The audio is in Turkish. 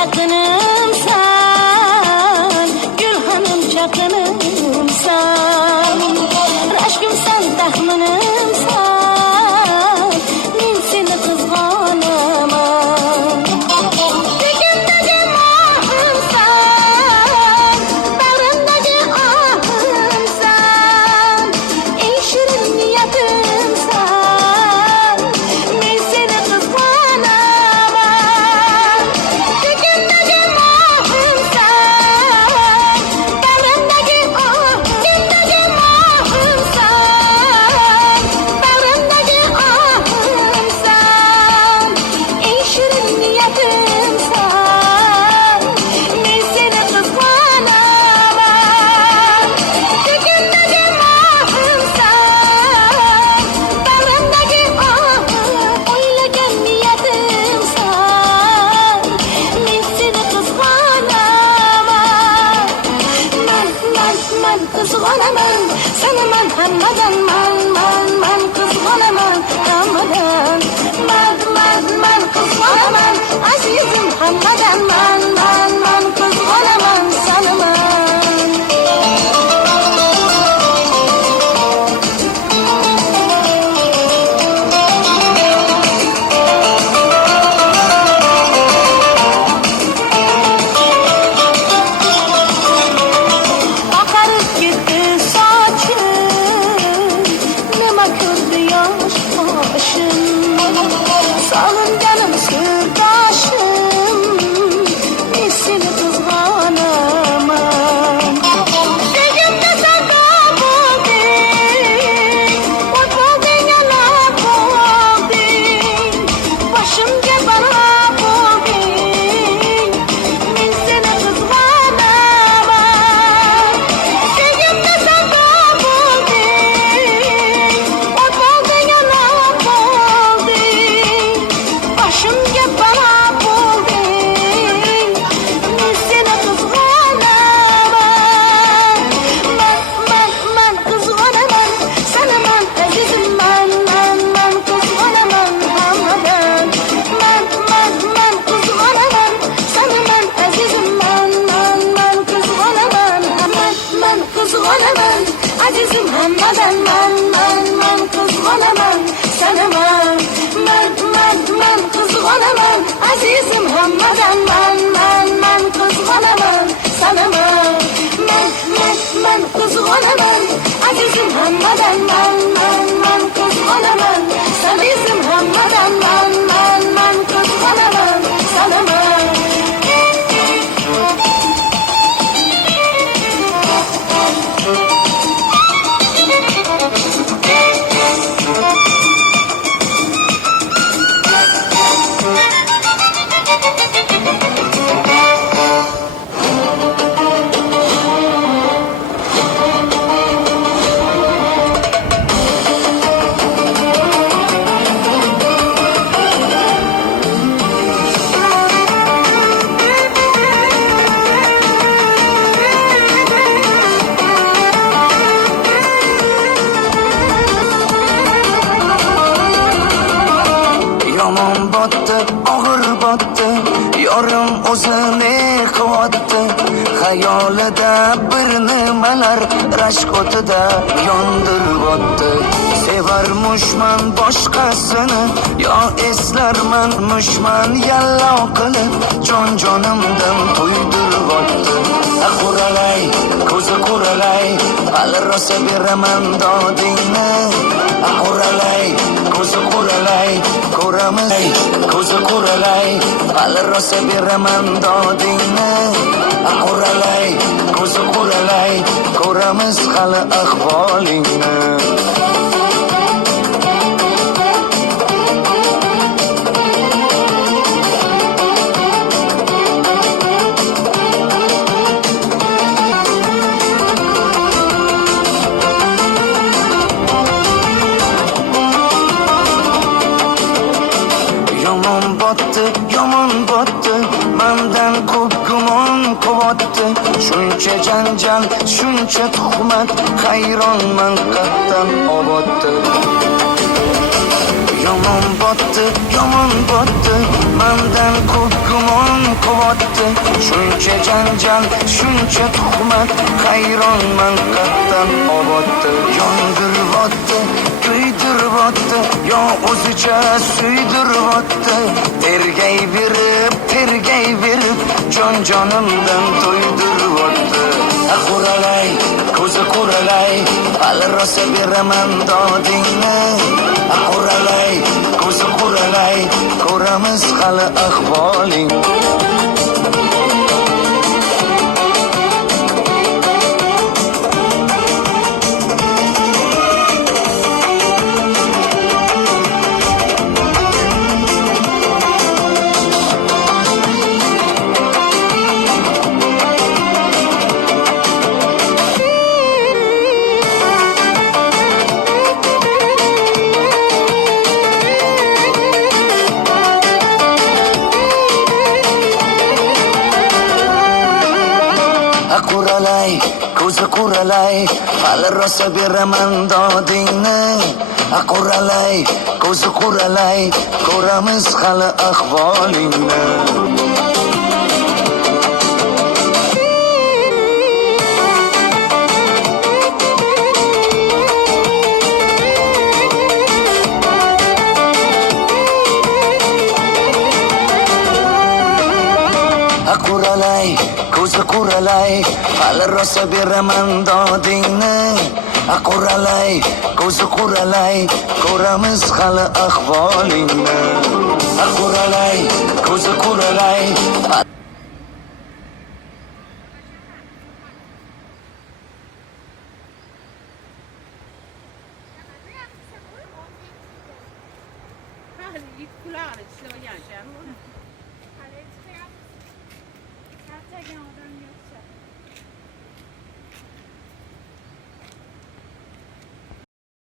Yakınımsan, gül hanım çakınımsan, aşkım sen tahminimsan, men seni kızganaman. Ko'kimdagi mohimsan, bag'rimdagi ohimsan, eng shirin niyatimsan, men seni kızganaman. Ko'kimdagi kızganaman, seni man hammadan, man kızganaman hammadan, man kızganaman, azizim hammadan, man kızganaman seni man. Salın canım sırdaşım, ben seni kızganaman. Sevgimde sen kabuldin, ot buldun yana buldun, başımca bana buldun, ben seni kızganaman. Sevgimde sen kabuldin, ot buldun yana buldun, başımga bana buldun, men seni kızganaman. Man kızganaman, seni man azizim, man kızganaman hammadan. Man kızganaman, seni man azizim, man kızganaman. Man kızganaman, azizim hammadan, man kızganaman seni man kızganaman, azizim hammadan, man kızganaman seni man kızganaman, azizim hammadan, man kızganaman, azizim hammadan, man kızganaman seni man. Yomon botdi, og'ir botdi, yorim o'zini qilyapti. Xayolida bir nimalar rashk o'tida yondiryapti. Sevarmushman boshqasini, yo eslarmanmushman yallo qilib, jonimdan to'ydiryapti. Quralay, ko'zi quralay, hali rosa beraman dodingni. Quralay, ko'zi quralay, ko'ramiz, ko'zi quralay, hali rosa beraman dodingni. Quralay, ko'zi quralay, ko'ramiz hali ahvolingni. botdi shuncha janjal shuncha tuhmat hayronman qattan oboddi yomon botdi mandan ko'p gumon quvotdi shuncha janjal shuncha tuhmat hayronman qattan oboddi yondirvotdi kuydirvotdi yo o'zicha suydirvotdi tergay berib jonimdan to'ydirvotdi quralay ko'zi quralay hali rosa beraman dodingni quralay ko'zi quralay ko'ramiz hali ahvoling quralay ko'zi quralay hali rosa beraman dodingni quralay ko'zi quralay ko'ramiz hali ahvolingni quralay ko'zi quralay hali rosa beraman dodingni quralay ko'zi quralay ko'ramiz hali ahvolingni quralay ko'zi quralay Allez, tagen av den.